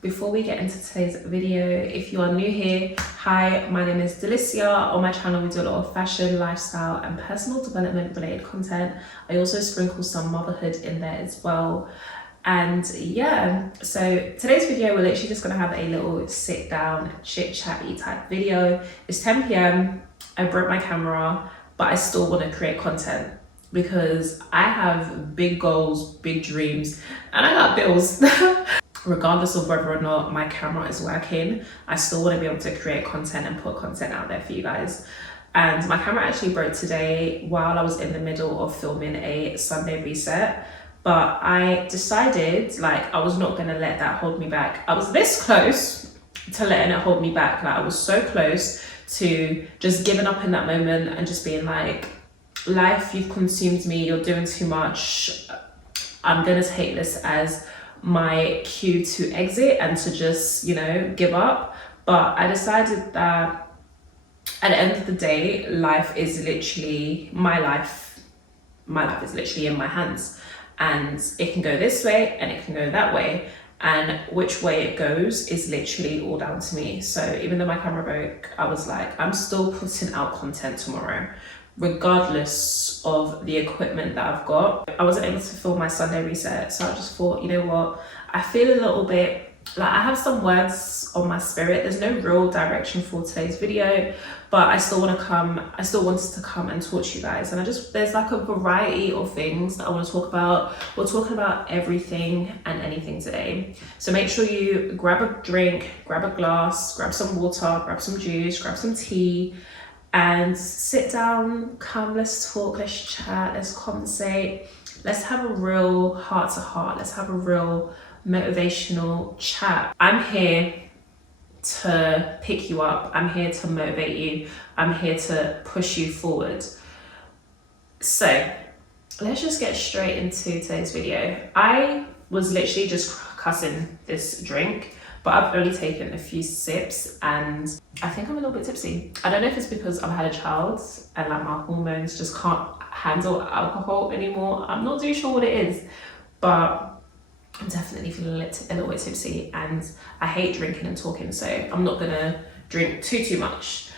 Before we get into today's video, if you are new here, hi, my name is Delicia. On my channel we do a lot of fashion, lifestyle and personal development related content. I also sprinkle some motherhood in there as well. And yeah, so today's video we're literally just gonna have a little sit down chit chatty type video. It's 10 p.m. I broke my camera, but I still want to create content because I have big goals, big dreams, and I got bills. Regardless of whether or not my camera is working, I still want to be able to create content and put content out there for you guys. And my camera actually broke today while I was in the middle of filming a Sunday reset, but I decided I was not going to let that hold me back. I was this close to letting it hold me back. I was so close to just giving up in that moment and just being like, life, you've consumed me, you're doing too much. I'm going to take this as my cue to exit and to just, give up. But I decided that at the end of the day, life is literally my life is literally in my hands, and it can go this way and it can go that way, and which way it goes is literally all down to me. So even though my camera broke, I was like, I'm still putting out content tomorrow regardless of the equipment that I've got. I wasn't able to film my Sunday reset, so I just thought, you know what, I feel a little bit I have some words on my spirit. There's no real direction for today's video, but I still wanted to come and talk to you guys. And there's a variety of things that I want to talk about. We're talking about everything and anything today. So make sure you grab a drink, grab a glass, grab some water, grab some juice, grab some tea, and sit down, come, let's talk, let's chat, let's conversate, let's have a real heart to heart, let's have a real motivational chat. I'm here to pick you up, I'm here to motivate you, I'm here to push you forward. So let's just get straight into today's video. I was literally just cussing this drink, but I've only taken a few sips and I think I'm a little bit tipsy. I don't know if it's because I've had a child and my hormones just can't handle alcohol anymore. I'm not too sure what it is, but I'm definitely feeling a little bit tipsy, and I hate drinking and talking, so I'm not gonna drink too much.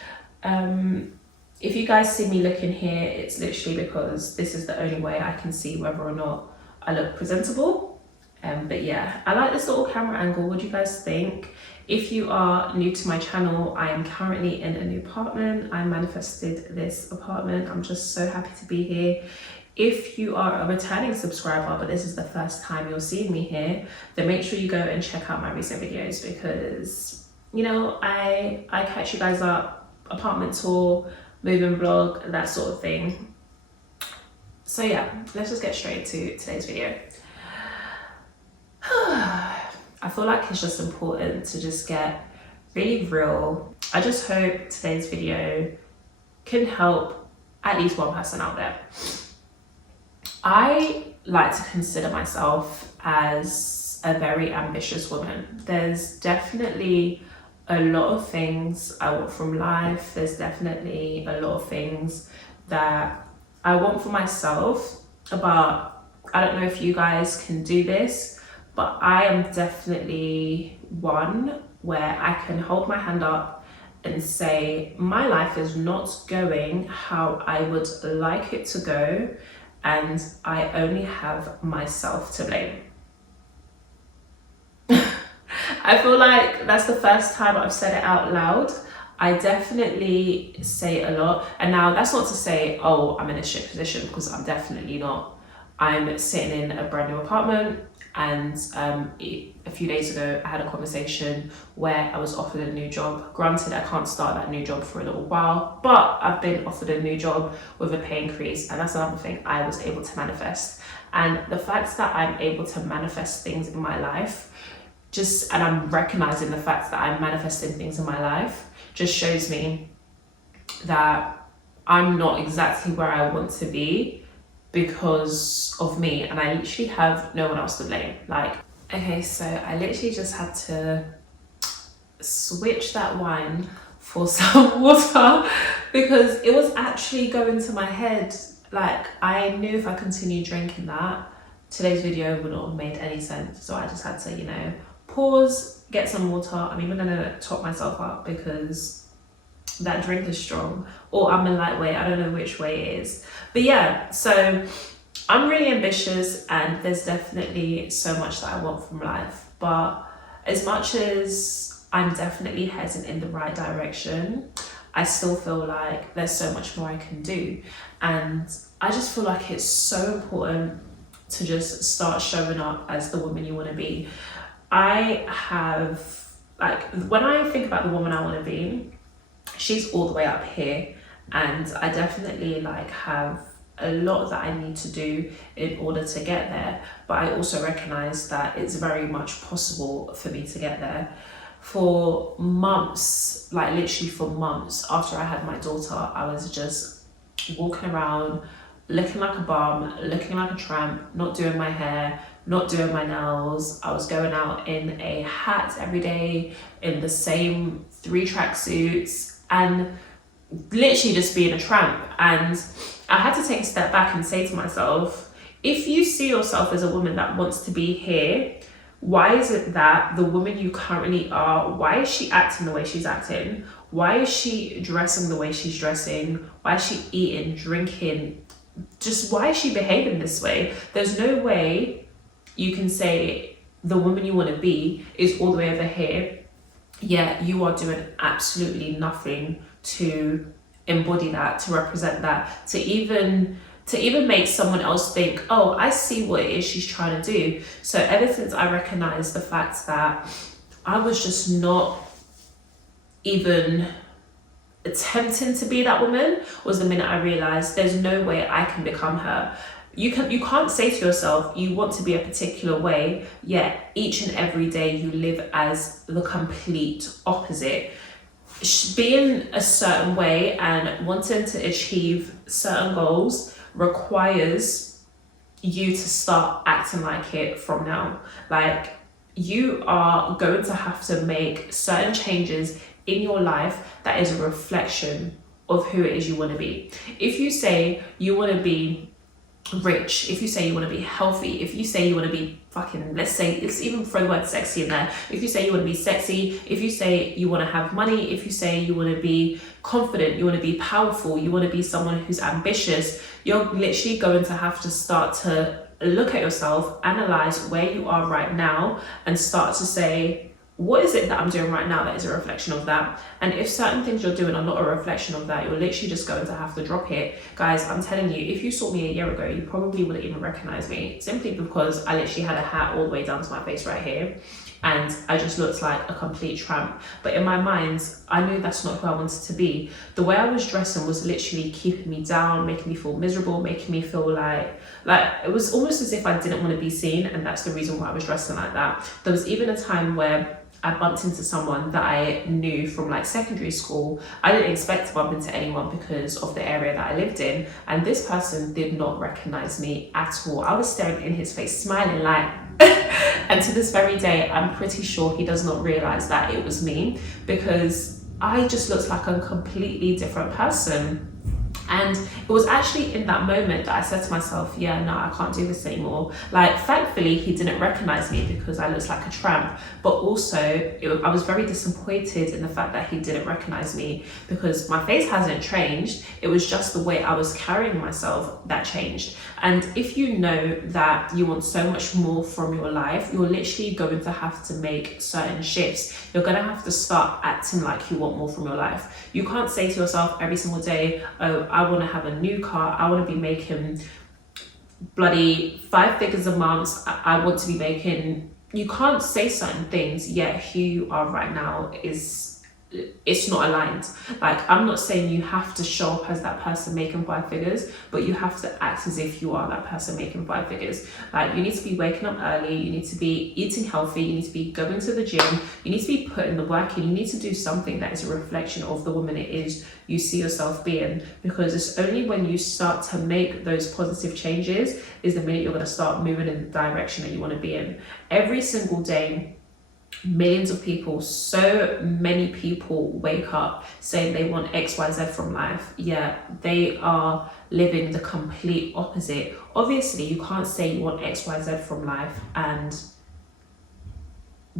If you guys see me looking here, it's literally because this is the only way I can see whether or not I look presentable. But yeah, I like this little camera angle. What do you guys think? If you are new to my channel, I am currently in a new apartment. I manifested this apartment. I'm just so happy to be here. If you are a returning subscriber, but this is the first time you're seeing me here, then make sure you go and check out my recent videos because, I catch you guys up, apartment tour, moving vlog, that sort of thing. So yeah, let's just get straight to today's video. I feel like it's just important to just get really real. I just hope today's video can help at least one person out there. I like to consider myself as a very ambitious woman. There's definitely a lot of things I want from life. There's definitely a lot of things that I want for myself, but I don't know if you guys can do this, but I am definitely one where I can hold my hand up and say, my life is not going how I would like it to go, and I only have myself to blame. I feel like that's the first time I've said it out loud. I definitely say it a lot. And now that's not to say, oh, I'm in a shit position, because I'm definitely not. I'm sitting in a brand new apartment, and a few days ago I had a conversation where I was offered a new job. Granted, I can't start that new job for a little while, but I've been offered a new job with a pay increase, and that's another thing I was able to manifest. And the fact that I'm able to manifest things in my life, and I'm recognizing the fact that I'm manifesting things in my life, just shows me that I'm not exactly where I want to be because of me, and I literally have no one else to blame. Okay, so I literally just had to switch that wine for some water because it was actually going to my head. I knew if I continued drinking that, today's video would not have made any sense. So I just had to, pause, get some water. I'm even gonna top myself up because that drink is strong, or I'm a lightweight, I don't know which way it is. But yeah, so I'm really ambitious and there's definitely so much that I want from life. But as much as I'm definitely heading in the right direction, I still feel like there's so much more I can do. And I just feel like it's so important to just start showing up as the woman you want to be. I have, like, when I think about the woman I want to be, she's all the way up here, and I definitely like have a lot that I need to do in order to get there, but I also recognize that it's very much possible for me to get there. For months, like literally for months after I had my daughter, I was just walking around looking like a bum, looking like a tramp, not doing my hair, not doing my nails. I was going out in a hat every day, in the same 3 tracksuits, and literally just being a tramp. And I had to take a step back and say to myself, if you see yourself as a woman that wants to be here, why is it that the woman you currently are, why is she acting the way she's acting? Why is she dressing the way she's dressing? Why is she eating, drinking? Just why is she behaving this way? There's no way you can say the woman you want to be is all the way over here, yet you are doing absolutely nothing to embody that, to represent that, to even make someone else think, oh, I see what it is she's trying to do. So ever since I recognized the fact that I was just not even attempting to be that woman, was the minute I realized there's no way I can become her. You can't say to yourself you want to be a particular way, yet each and every day you live as the complete opposite. Being a certain way and wanting to achieve certain goals requires you to start acting like it from now. Like, you are going to have to make certain changes in your life that is a reflection of who it is you want to be. If you say you want to be rich, if you say you want to be healthy, if you say you want to be fucking, let's even throw the word sexy in there, if you say you want to be sexy, if you say you want to have money, if you say you want to be confident, you want to be powerful, you want to be someone who's ambitious, you're literally going to have to start to look at yourself, analyze where you are right now, and start to say, what is it that I'm doing right now that is a reflection of that? And if certain things you're doing are not a reflection of that, you're literally just going to have to drop it. Guys, I'm telling you, if you saw me a year ago, you probably wouldn't even recognize me, simply because I literally had a hat all the way down to my face right here, and I just looked like a complete tramp. But in my mind, I knew that's not who I wanted to be. The way I was dressing was literally keeping me down, making me feel miserable, making me feel like it was almost as if I didn't want to be seen, and that's the reason why I was dressing like that. There was even a time where I bumped into someone that I knew from like secondary school. I didn't expect to bump into anyone because of the area that I lived in, and this person did not recognize me at all. I was staring in his face, smiling like and to this very day, I'm pretty sure he does not realize that it was me, because I just looked like a completely different person. And it was actually in that moment that I said to myself, yeah, no, I can't do this anymore. Like, thankfully, he didn't recognize me because I looked like a tramp. But also, I was very disappointed in the fact that he didn't recognize me, because my face hasn't changed. It was just the way I was carrying myself that changed. And if you know that you want so much more from your life, you're literally going to have to make certain shifts. You're going to have to start acting like you want more from your life. You can't say to yourself every single day, oh, I want to have a new car, I want to be making bloody 5 figures a month, I want to be making... You can't say certain things, yet who you are right now it's not aligned. Like, I'm not saying you have to show up as that person making 5 figures, but you have to act as if you are that person making 5 figures. Like, you need to be waking up early, you need to be eating healthy, you need to be going to the gym, you need to be putting the work in, you need to do something that is a reflection of the woman it is you see yourself being, because it's only when you start to make those positive changes is the minute you're going to start moving in the direction that you want to be in. Every single day, millions of people, so many people wake up saying they want XYZ from life, yet they are living the complete opposite. Obviously, you can't say you want XYZ from life and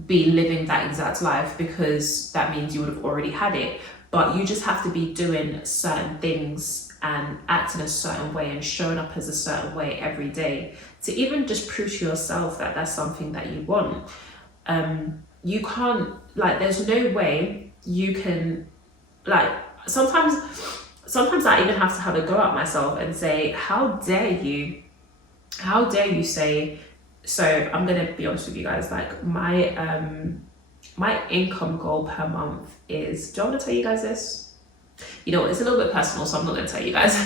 be living that exact life, because that means you would have already had it. But you just have to be doing certain things and acting a certain way and showing up as a certain way every day to even just prove to yourself that that's something that you want. You can't, like, there's no way you can, like, sometimes I even have to have a go at myself and say, how dare you say. So I'm gonna be honest with you guys, like, my income goal per month is, do I want to tell you guys this? You know, it's a little bit personal, so I'm not going to tell you guys.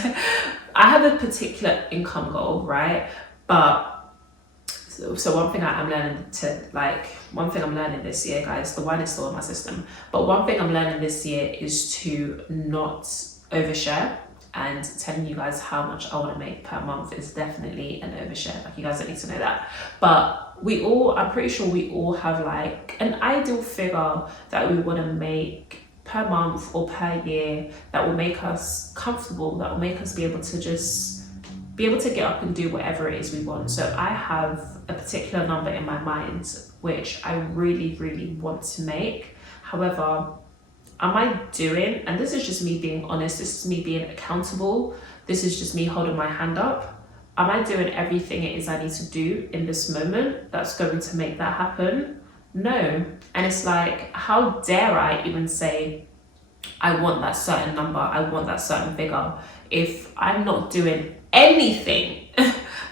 I have a particular income goal, right? But so one thing I'm learning this year, guys, the wine is still in my system, but one thing I'm learning this year is to not overshare. And telling you guys how much I want to make per month is definitely an overshare. Like, you guys don't need to know that. But I'm pretty sure we all have like an ideal figure that we want to make per month or per year that will make us comfortable, that will make us be able to get up and do whatever it is we want. So I have a particular number in my mind, which I really, really want to make. However, am I doing, and this is just me being honest, this is me being accountable, this is just me holding my hand up, am I doing everything it is I need to do in this moment that's going to make that happen? No. And it's like, how dare I even say I want that certain number, I want that certain figure, if I'm not doing anything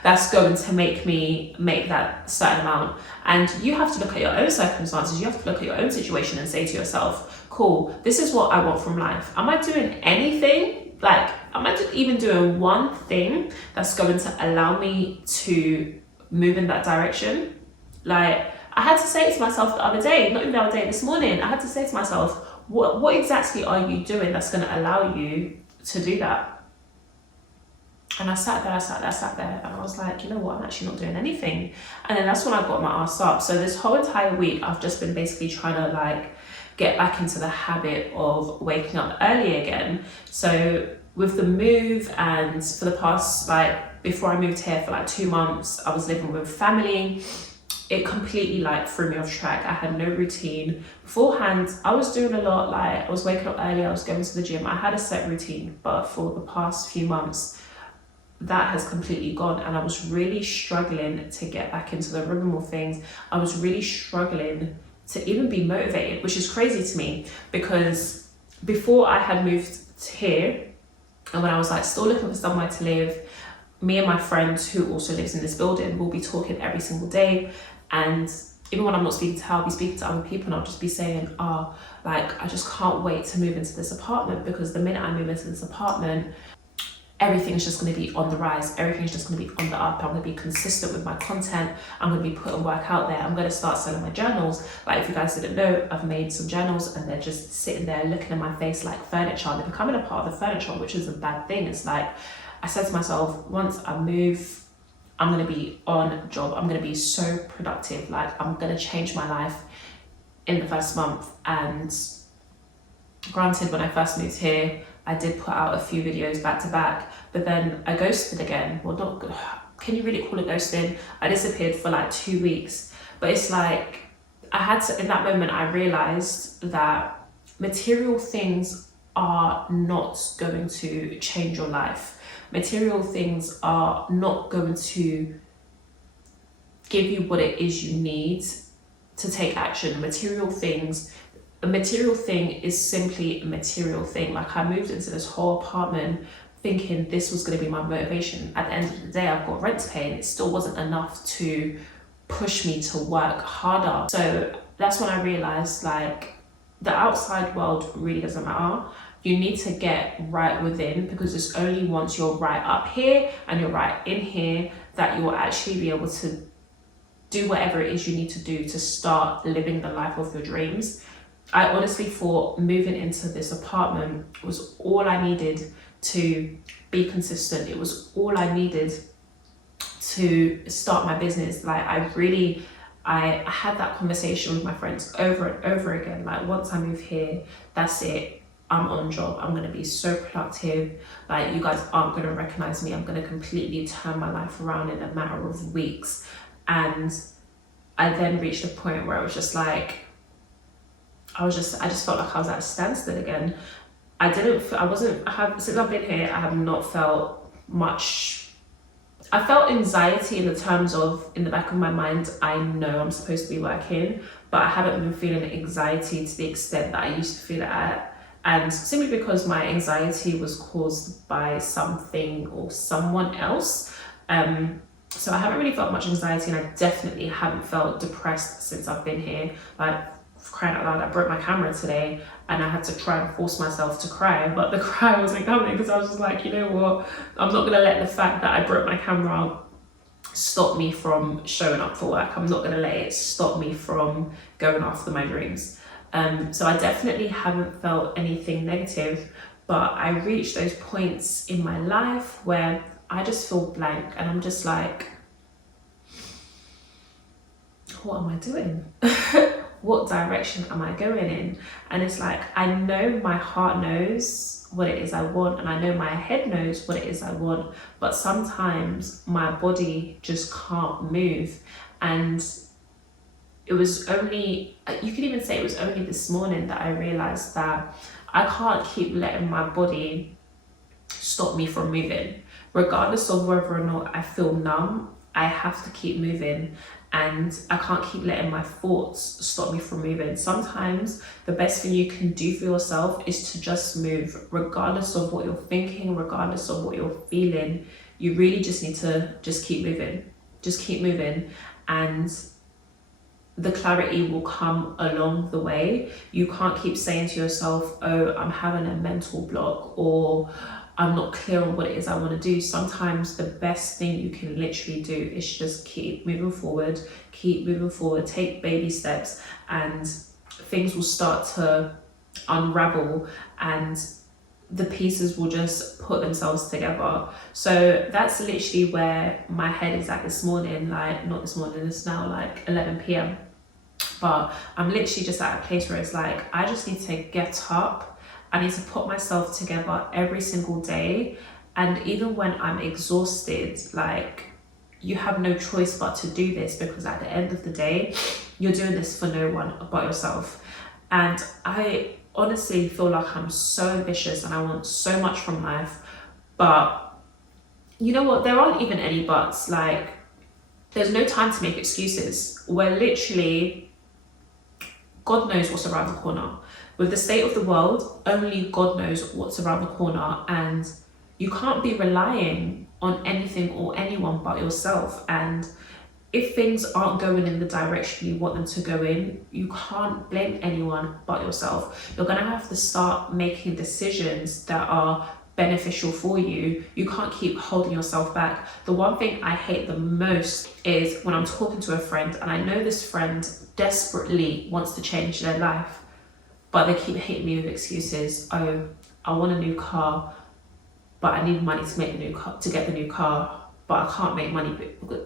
that's going to make me make that certain amount. And you have to look at your own circumstances, you have to look at your own situation and say to yourself, cool, this is what I want from life. Am I doing anything? Like, am I even doing one thing that's going to allow me to move in that direction? Like, I had to say it to myself the other day, not even the other day, this morning, I had to say to myself, what exactly are you doing that's going to allow you to do that? And I sat there, and I was like, you know what, I'm actually not doing anything. And then that's when I got my ass up. So this whole entire week, I've just been basically trying to like get back into the habit of waking up early again. So with the move, and for the past, like, before I moved here for like 2 months, I was living with family. It completely like threw me off track. I had no routine. Beforehand, I was doing a lot, like I was waking up early, I was going to the gym, I had a set routine, but for the past few months, that has completely gone, and I was really struggling to get back into the rhythm of things. I was really struggling to even be motivated, which is crazy to me, because before I had moved here, and when I was like still looking for somewhere to live, me and my friend who also lives in this building will be talking every single day. And even when I'm not speaking to her, I'll be speaking to other people, and I'll just be saying, oh, like, I just can't wait to move into this apartment, because the minute I move into this apartment, everything's just going to be on the rise, everything's just going to be on the up. I'm going to be consistent with my content, I'm going to be putting work out there, I'm going to start selling my journals. Like, if you guys didn't know, I've made some journals, and they're just sitting there looking in my face like furniture. They're becoming a part of the furniture, which is a bad thing. It's like, I said to myself, once I move, I'm going to be on job, I'm going to be so productive, like, I'm going to change my life in the first month. And granted, when I first moved here, I did put out a few videos back to back, but then I ghosted again. Well, not, can you really call it ghosting? I disappeared for like 2 weeks. But it's like, I had to, in that moment, I realized that material things are not going to change your life. Material things are not going to give you what it is you need to take action. A material thing is simply a material thing. Like, I moved into this whole apartment thinking this was going to be my motivation. At the end of the day, I've got rent to pay, and it still wasn't enough to push me to work harder. So that's when I realized, like, the outside world really doesn't matter. You need to get right within, because it's only once you're right up here and you're right in here that you will actually be able to do whatever it is you need to do to start living the life of your dreams. I honestly thought moving into this apartment was all I needed to be consistent. It was all I needed to start my business. Like, I had that conversation with my friends over and over again. Like, once I move here, that's it. I'm on job. I'm going to be so productive. Like, you guys aren't going to recognize me. I'm going to completely turn my life around in a matter of weeks. And I then reached a point where I was just like, I just felt like I was at a standstill again. Since I've been here, I have not felt much. I felt anxiety in the terms of, in the back of my mind, I know I'm supposed to be working, but I haven't been feeling anxiety to the extent that I used to feel it at. And simply because my anxiety was caused by something or someone else. So I haven't really felt much anxiety, and I definitely haven't felt depressed since I've been here. Like, crying out loud, I broke my camera today and I had to try and force myself to cry, but the cry wasn't coming because I was just like, you know what, I'm not gonna let the fact that I broke my camera stop me from showing up for work. I'm not gonna let it stop me from going after my dreams. So I definitely haven't felt anything negative, but I reached those points in my life where I just feel blank and I'm just like, what am I doing? What direction am I going in? And it's like, I know my heart knows what it is I want, and I know my head knows what it is I want, but sometimes my body just can't move. And it was only, you could even say it was only this morning that I realized that I can't keep letting my body stop me from moving. Regardless of whether or not I feel numb, I have to keep moving. And I can't keep letting my thoughts stop me from moving. Sometimes the best thing you can do for yourself is to just move, regardless of what you're thinking, regardless of what you're feeling. You really just need to just keep moving. Just keep moving, and the clarity will come along the way. You can't keep saying to yourself, oh, I'm having a mental block, or I'm not clear on what it is I want to do. Sometimes the best thing you can literally do is just keep moving forward, take baby steps, and things will start to unravel and the pieces will just put themselves together. So that's literally where my head is at this morning. Like, not this morning, it's now like 11 p.m. But I'm literally just at a place where it's like, I just need to get up. I need to put myself together every single day. And even when I'm exhausted, like, you have no choice but to do this, because at the end of the day, you're doing this for no one but yourself. And I honestly feel like I'm so ambitious and I want so much from life. But you know what? There aren't even any buts. Like, there's no time to make excuses. We're literally, God knows what's around the corner. With the state of the world, only God knows what's around the corner, and you can't be relying on anything or anyone but yourself. And if things aren't going in the direction you want them to go in, you can't blame anyone but yourself. You're gonna have to start making decisions that are beneficial for you. You can't keep holding yourself back. The one thing I hate the most is when I'm talking to a friend and I know this friend desperately wants to change their life, but they keep hitting me with excuses. Oh, I want a new car, but I need money to make the new car, to get the new car, but I can't make money.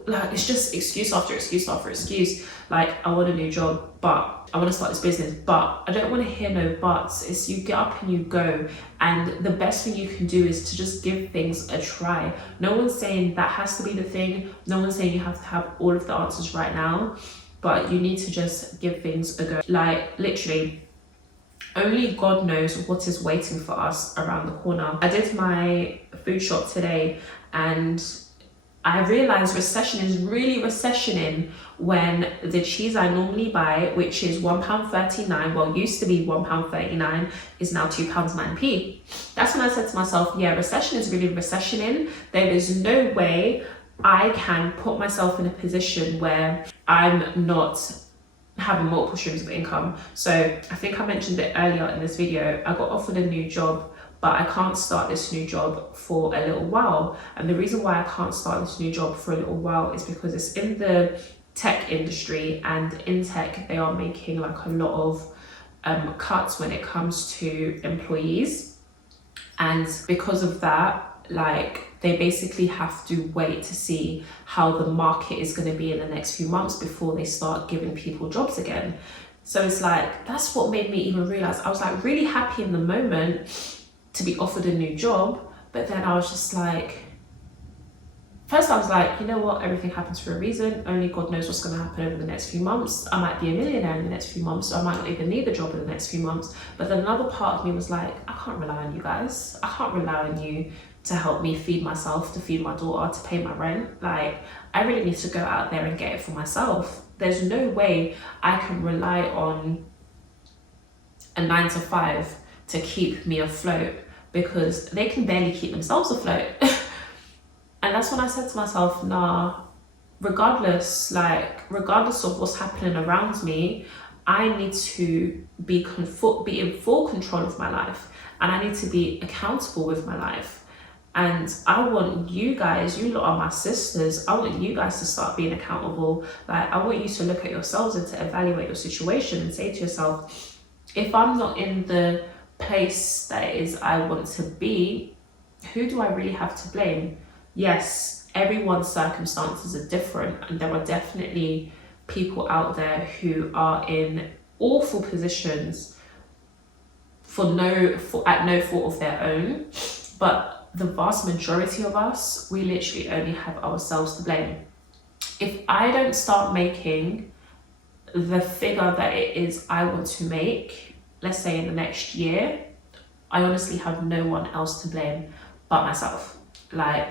Like, it's just excuse after excuse after excuse. Like, I want a new job, but I want to start this business, but I don't want to hear no buts. It's you get up and you go. And the best thing you can do is to just give things a try. No one's saying that has to be the thing. No one's saying you have to have all of the answers right now, but you need to just give things a go. Like, literally, only God knows what is waiting for us around the corner. I did my food shop today and I realized recession is really recessioning when the cheese I normally buy, which is £1.39, well, used to be £1.39, is now £2.9p. That's when I said to myself, yeah, recession is really recessioning. There is no way I can put myself in a position where I'm not having multiple streams of income. So I think I mentioned it earlier in this video, I got offered a new job, but I can't start this new job for a little while. And the reason why I can't start this new job for a little while is because it's in the tech industry, and in tech, they are making like a lot of cuts when it comes to employees. And because of that, like, they basically have to wait to see how the market is going to be in the next few months before they start giving people jobs again. So it's like, that's what made me even realize, I was like really happy in the moment to be offered a new job, but then I was just like, first I was like, you know what, everything happens for a reason. Only God knows what's going to happen over the next few months. I might be a millionaire in the next few months, so I might not even need a job in the next few months. But then another part of me was like, I can't rely on you guys. I can't rely on you to help me feed myself, to feed my daughter, to pay my rent. Like, I really need to go out there and get it for myself. There's no way I can rely on a 9 to 5 to keep me afloat, because they can barely keep themselves afloat. And that's when I said to myself, nah, regardless of what's happening around me, I need to be in full control of my life, and I need to be accountable with my life. And I want you guys, you lot are my sisters, I want you guys to start being accountable. Like, I want you to look at yourselves and to evaluate your situation and say to yourself, if I'm not in the place that it is I want to be, who do I really have to blame? Yes, everyone's circumstances are different, and there are definitely people out there who are in awful positions at no fault of their own. But the vast majority of us, we literally only have ourselves to blame. If I don't start making the figure that it is I want to make, let's say in the next year, I honestly have no one else to blame but myself. Like,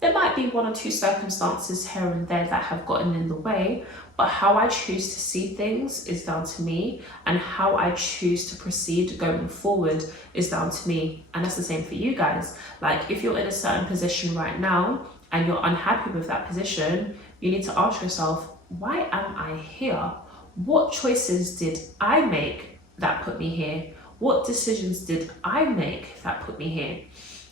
there might be 1 or 2 circumstances here and there that have gotten in the way, but how I choose to see things is down to me, and how I choose to proceed going forward is down to me. And that's the same for you guys. Like, if you're in a certain position right now and you're unhappy with that position, you need to ask yourself, why am I here? What choices did I make that put me here? What decisions did I make that put me here?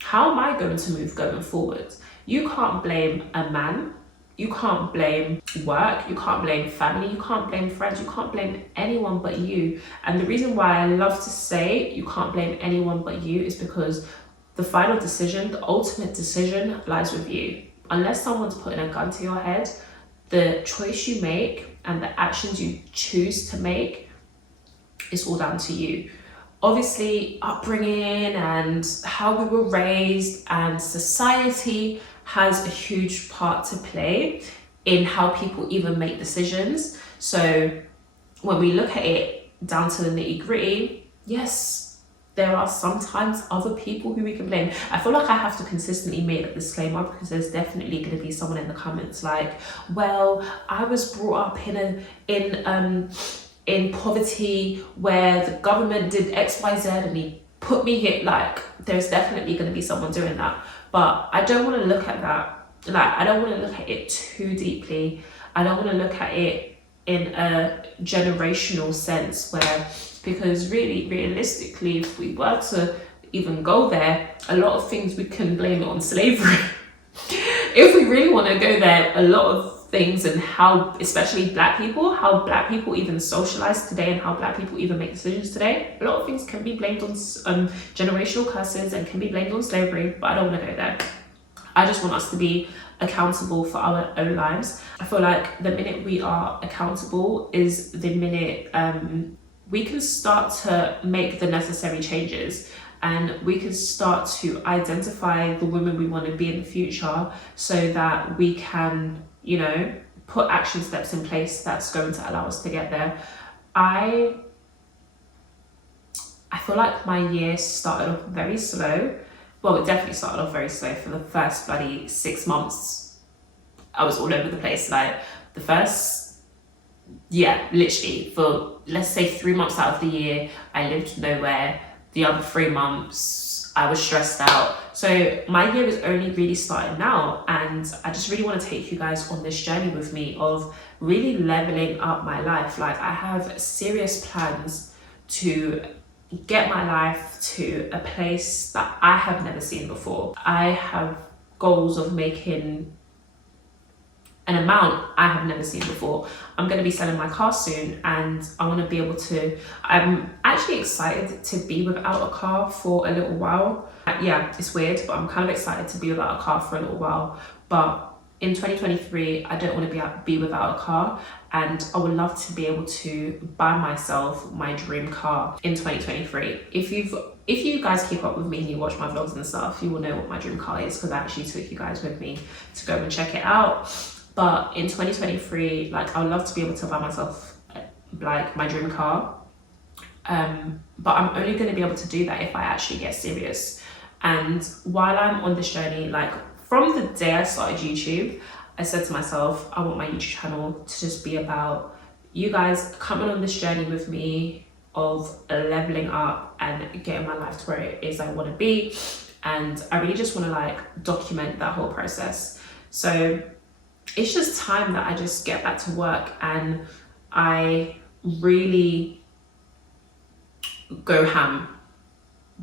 How am I going to move going forward? You can't blame a man, you can't blame work, you can't blame family, you can't blame friends, you can't blame anyone but you. And the reason why I love to say you can't blame anyone but you is because the final decision, the ultimate decision, lies with you. Unless someone's putting a gun to your head, the choice you make and the actions you choose to make is all down to you. Obviously, upbringing and how we were raised and society has a huge part to play in how people even make decisions. So when we look at it down to the nitty-gritty, yes, there are sometimes other people who we can blame. I feel like I have to consistently make a disclaimer, because there's definitely going to be someone in the comments like, well, I was brought up in poverty where the government did XYZ and he put me here. Like, there's definitely going to be someone doing that. But I don't want to look at that. Like, I don't want to look at it too deeply. I don't want to look at it in a generational sense because really, realistically, if we were to even go there, a lot of things we can blame it on slavery. If we really want to go there, a lot of things, and how, especially black people even socialize today and how black people even make decisions today, a lot of things can be blamed on generational curses and can be blamed on slavery, but I don't want to go there. I just want us to be accountable for our own lives. I feel like the minute we are accountable is the minute we can start to make the necessary changes, and we can start to identify the women we want to be in the future, so that we can, you know, put action steps in place that's going to allow us to get there. I feel like my year started off very slow. Well, it definitely started off very slow. For the first bloody 6 months, I was all over the place. Like, the first, literally for, let's say, 3 months out of the year, I lived nowhere. The other 3 months, I was stressed out. So my year is only really starting now, and I just really want to take you guys on this journey with me of really leveling up my life. Like, I have serious plans to get my life to a place that I have never seen before. I have goals of making an amount I have never seen before. I'm going to be selling my car soon, and I want to be able to, I'm actually excited to be without a car for a little while. Yeah, it's weird, but I'm kind of excited to be without a car for a little while. But in 2023, I don't want to be without a car, and I would love to be able to buy myself my dream car in 2023. If you guys keep up with me and you watch my vlogs and stuff, you will know what my dream car is, because I actually took you guys with me to go and check it out. But in 2023, like, I would love to be able to buy myself like my dream car. But I'm only going to be able to do that if I actually get serious. And while I'm on this journey, like from the day I started YouTube, I said to myself, I want my YouTube channel to just be about you guys coming on this journey with me of leveling up and getting my life to where it is I want to be. And I really just want to like document that whole process. So it's just time that I just get back to work and I really go ham.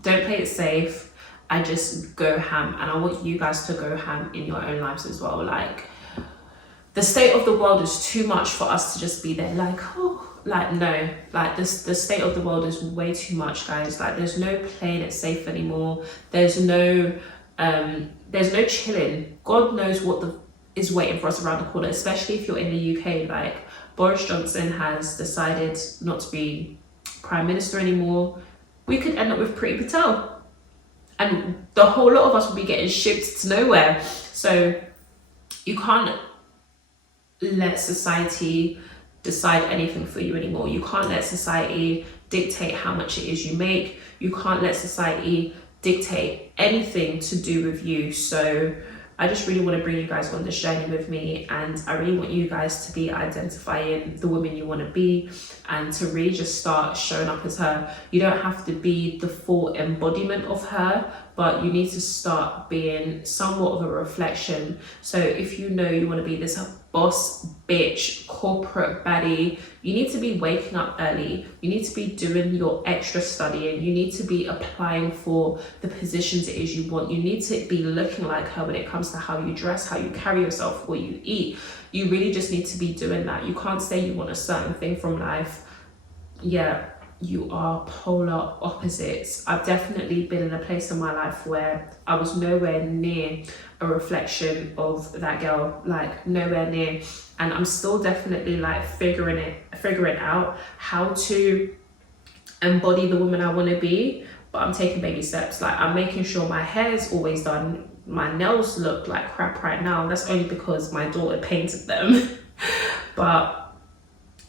Don't play it safe. I just go ham, and I want you guys to go ham in your own lives as well. Like, the state of the world is too much for us to just be there like, oh, like, no, like the state of the world is way too much, guys. Like, there's no playing it safe anymore. There's no chilling. God knows what is waiting for us around the corner, especially if you're in the UK. Like, Boris Johnson has decided not to be Prime Minister anymore. We could end up with Priti Patel, and the whole lot of us will be getting shipped to nowhere. So you can't let society decide anything for you anymore. You can't let society dictate how much it is you make. You can't let society dictate anything to do with you. So I just really want to bring you guys on this journey with me, and I really want you guys to be identifying the woman you want to be and to really just start showing up as her. You don't have to be the full embodiment of her, but you need to start being somewhat of a reflection. So if you know you want to be this boss bitch corporate baddie, you need to be waking up early. You need to be doing your extra studying. You need to be applying for the positions it is you want. You need to be looking like her when it comes to how you dress, how you carry yourself, what you eat. You really just need to be doing that. You can't say you want a certain thing from life. Yeah, you are polar opposites. I've definitely been in a place in my life where I was nowhere near a reflection of that girl, like nowhere near. And I'm still definitely like figuring out how to embody the woman I want to be, but I'm taking baby steps. Like, I'm making sure my hair is always done. My nails look like crap right now. That's only because my daughter painted them. But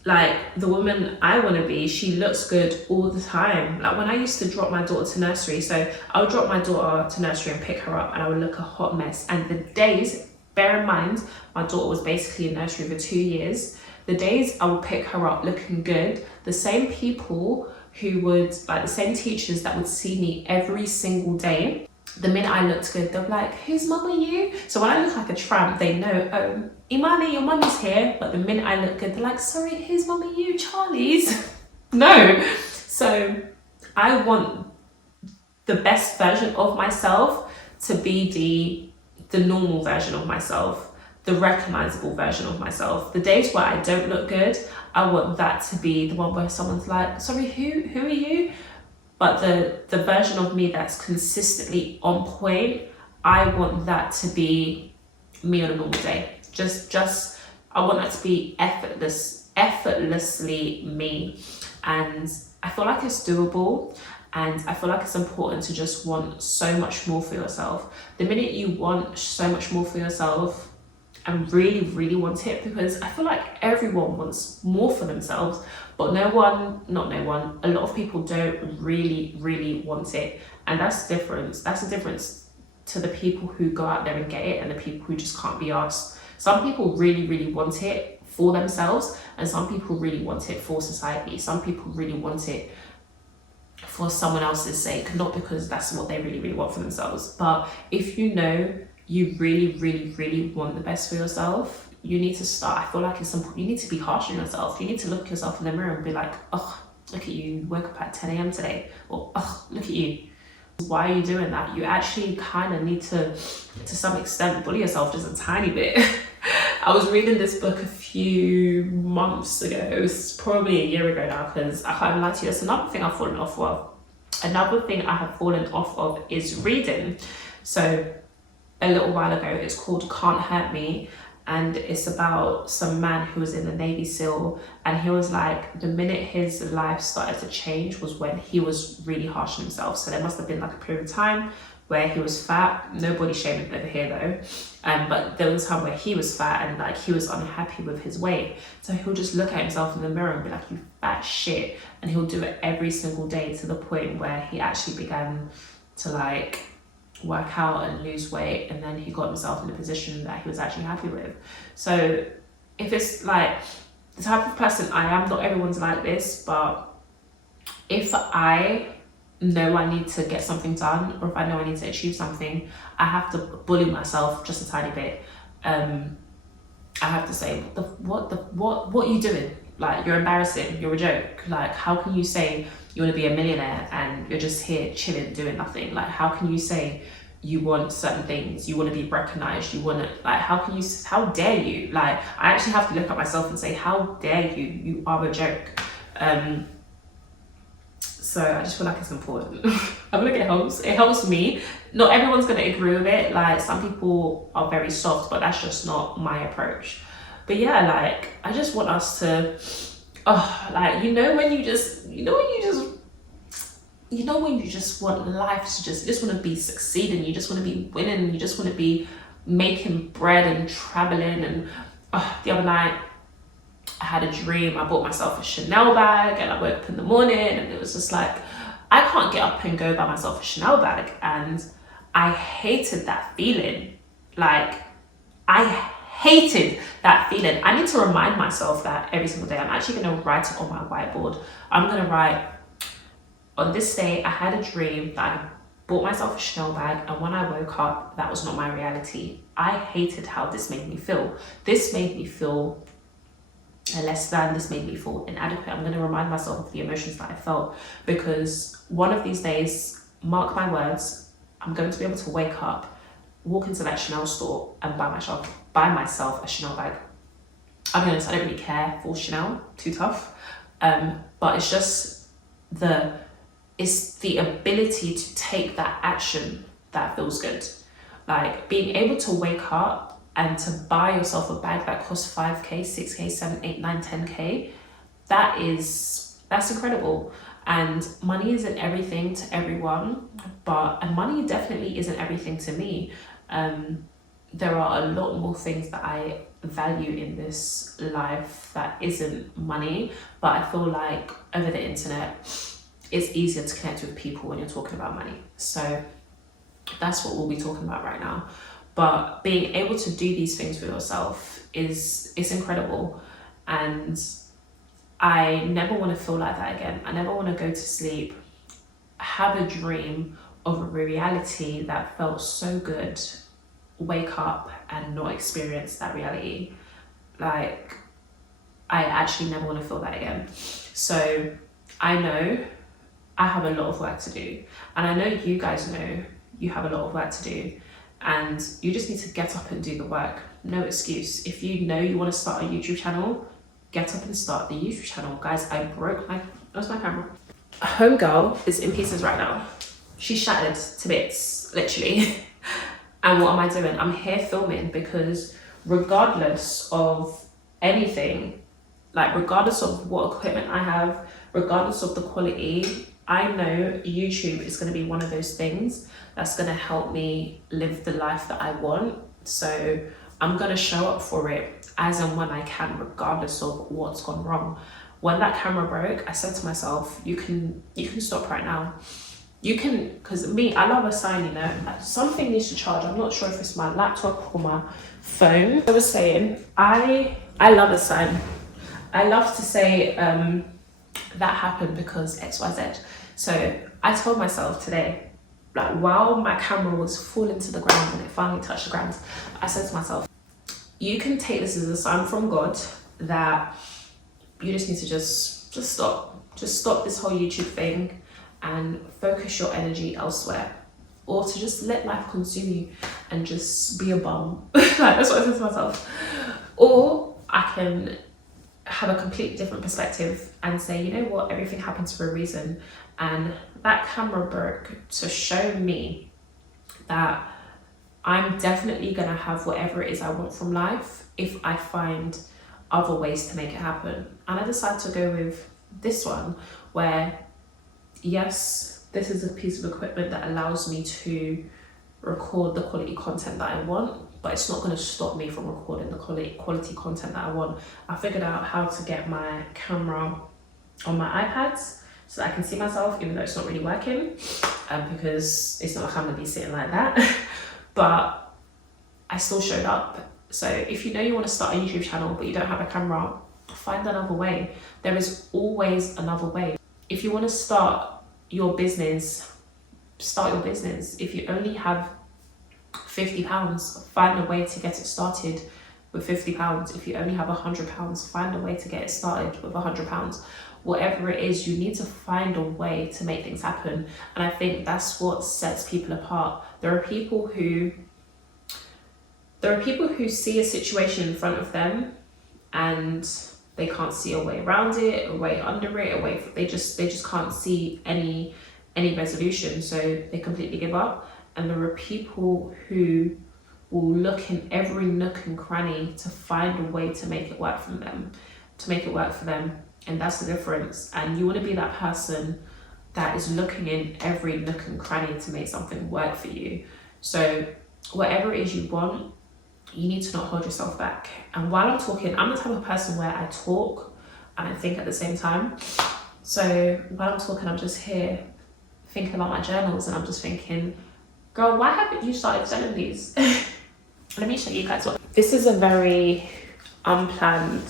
like, the woman I want to be, she looks good all the time. Like, when I used to drop my daughter to nursery, so I would drop my daughter to nursery and pick her up, and I would look a hot mess. And the days, bear in mind, my daughter was basically in nursery for 2 years. The days I would pick her up looking good, the same people who would, like, the same teachers that would see me every single day, the minute I looked good, they're like, whose mum are you? So when I look like a tramp, they know, oh, Imani, your mummy's here. But the minute I look good, they're like, sorry, whose mum are you? Charlie's? No. So I want the best version of myself to be the normal version of myself, the recognizable version of myself. The days where I don't look good, I want that to be the one where someone's like, sorry, who are you? But the version of me that's consistently on point, I want that to be me on a normal day. Just I want that to be effortlessly me. And I feel like it's doable, and I feel like it's important to just want so much more for yourself. The minute you want so much more for yourself and really, really want it, because I feel like everyone wants more for themselves, but a lot of people don't really, really want it. And that's the difference. That's the difference to the people who go out there and get it and the people who just can't be asked. Some people really, really want it for themselves, and some people really want it for society. Some people really want it for someone else's sake, not because that's what they really, really want for themselves. But if you know you really, really, really want the best for yourself, you need to start. I feel like it's important. You need to be harsh on yourself. You need to look yourself in the mirror and be like, oh, look at you, you woke up at 10 a.m. today. Or, oh, look at you. Why are you doing that? You actually kind of need to some extent, bully yourself just a tiny bit. I was reading this book a few months ago. It was probably a year ago now, because I can't even lie to you. That's another thing I've fallen off of. Another thing I have fallen off of is reading. So a little while ago. It's called Can't Hurt Me, and it's about some man who was in the Navy SEAL, and he was like, the minute his life started to change was when he was really harsh on himself. So there must have been like a period of time where he was fat. Nobody shaming over here though, but there was a time where he was fat and like he was unhappy with his weight. So he'll just look at himself in the mirror and be like, you fat shit, and he'll do it every single day, to the point where he actually began to like work out and lose weight, and then he got himself in a position that he was actually happy with. So if it's like the type of person I am, not everyone's like this, but if I know I need to get something done, or if I know I need to achieve something, I have to bully myself just a tiny bit. I have to say, what are you doing? Like, you're embarrassing, you're a joke. Like, how can you say you want to be a millionaire and you're just here chilling, doing nothing? Like, how can you say you want certain things, you want to be recognized, you want to, like, how dare you? Like, I actually have to look at myself and say, how dare you? You are a joke. So I just feel like it's important. I feel like it helps me. Not everyone's going to agree with it. Like, some people are very soft, but that's just not my approach. But yeah, like, I just want us to, like, when you just want life to you just want to be succeeding, you just want to be winning, you just want to be making bread and traveling. And the other night I had a dream. I bought myself a Chanel bag, and I woke up in the morning and it was just like, I can't get up and go buy myself a Chanel bag. And I hated that feeling. Like, I hated that feeling. I need to remind myself that every single day. I'm actually going to write it on my whiteboard. I'm going to write, on this day, I had a dream that I bought myself a Chanel bag, and when I woke up, that was not my reality. I hated how this made me feel. This made me feel less than, this made me feel inadequate. I'm going to remind myself of the emotions that I felt, because one of these days, mark my words, I'm going to be able to wake up, walk into that Chanel store and buy myself a Chanel bag. I'll be honest, I don't really care for Chanel, too tough. But it's just it's the ability to take that action that feels good. Like, being able to wake up and to buy yourself a bag that costs 5k, 6k, 7, 8, 9, 10k, that's incredible. And money isn't everything to everyone, and money definitely isn't everything to me. There are a lot more things that I value in this life that isn't money, but I feel like over the internet, it's easier to connect with people when you're talking about money. So that's what we'll be talking about right now. But being able to do these things for yourself is incredible. And I never want to feel like that again. I never want to go to sleep, have a dream of a reality that felt so good, wake up and not experience that reality. Like, I actually never want to feel that again. So I know I have a lot of work to do, and I know you guys know you have a lot of work to do, and you just need to get up and do the work. No excuse. If you know you want to start a YouTube channel, get up and start the YouTube channel. Guys, where's my camera? Homegirl is in pieces right now. She's shattered to bits, literally. And what am I doing? I'm here filming because regardless of anything, like regardless of what equipment I have, regardless of the quality, I know YouTube is going to be one of those things that's going to help me live the life that I want. So I'm going to show up for it as and when I can, regardless of what's gone wrong. When that camera broke, I said to myself, you can stop right now. You can, because me, I love a sign, like something needs to charge. I'm not sure if it's my laptop or my phone. I was saying, I love a sign. I love to say that happened because XYZ. So I told myself today, like while my camera was falling to the ground and it finally touched the ground, I said to myself, you can take this as a sign from God that you just need to just stop. Just stop this whole YouTube thing and focus your energy elsewhere, or to just let life consume you and just be a bum. Like, that's what I said to myself. Or I can have a completely different perspective and say, you know what, everything happens for a reason. And that camera broke to show me that I'm definitely gonna have whatever it is I want from life if I find other ways to make it happen. And I decided to go with this one, where yes, this is a piece of equipment that allows me to record the quality content that I want, but it's not going to stop me from recording the quality content that I want. I figured out how to get my camera on my iPads so that I can see myself, even though it's not really working, because it's not like I'm going to be sitting like that. But I still showed up. So if you know you want to start a YouTube channel but you don't have a camera, find another way. There is always another way. If you want to start your business, start your business. If you only have £50, find a way to get it started with £50. If you only have £100, find a way to get it started with £100. Whatever it is, you need to find a way to make things happen. And I think that's what sets people apart. There are people who see a situation in front of them and they can't see a way around it, a way under it, they just can't see any resolution, so they completely give up. And there are people who will look in every nook and cranny to find a way to make it work for them, and that's the difference. And you want to be that person that is looking in every nook and cranny to make something work for you. So whatever it is you want, you need to not hold yourself back. And while I'm talking, I'm the type of person where I talk and I think at the same time. So while I'm talking, I'm just here thinking about my journals, and I'm just thinking, girl, why haven't you started selling these? Let me show you guys what. This is a very unplanned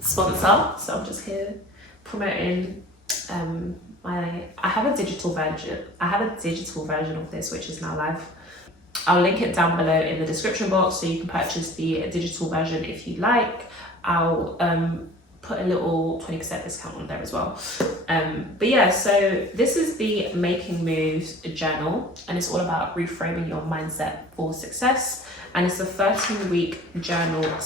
sponsor, so I'm just here promoting I have a digital version of this, which is now live. I'll link it down below in the description box so you can purchase the digital version if you like. I'll put a little 20% discount on there as well. But yeah, so this is the Making Moves journal, and it's all about reframing your mindset for success. And it's a 13-week journal /